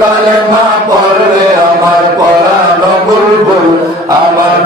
কালেমা পড়লে আমার পড়ানো বুলবুল আমার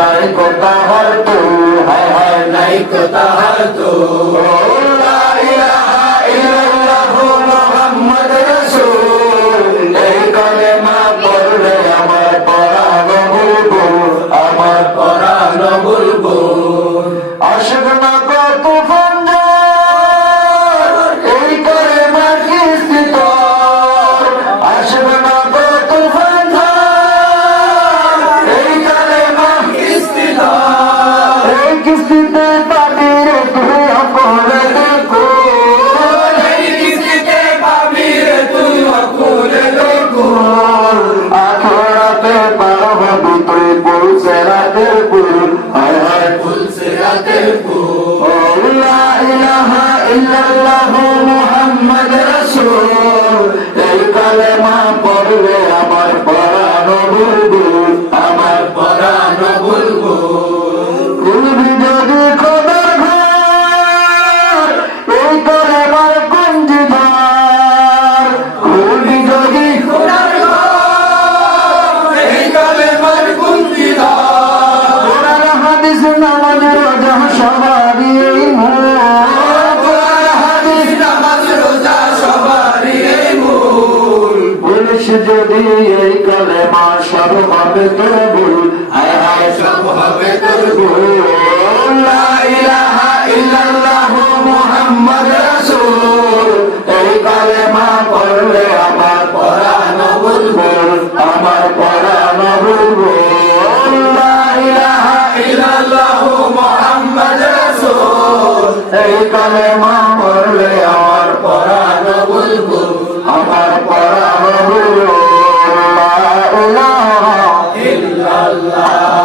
নাই কো তাহার তু, হায় হায় নাই কো তাহার তু। লা ইলাহা ইল্লাল্লাহ মুহাম্মদ রাসূল, এই কালেমা পড়লে আমার পরাণ বুলবুল, আমার যদি এই কালেমা সব হবে তোর ভুল আয় হায় সব হবে তোর ভুল লা ইলাহা ইল্লাল্লাহ মুহাম্মদ রাসূল কালেমা পড়লে আমার পরাণ বলব আমার পরাণ বুলবুল। ইল্লাল্লাহ।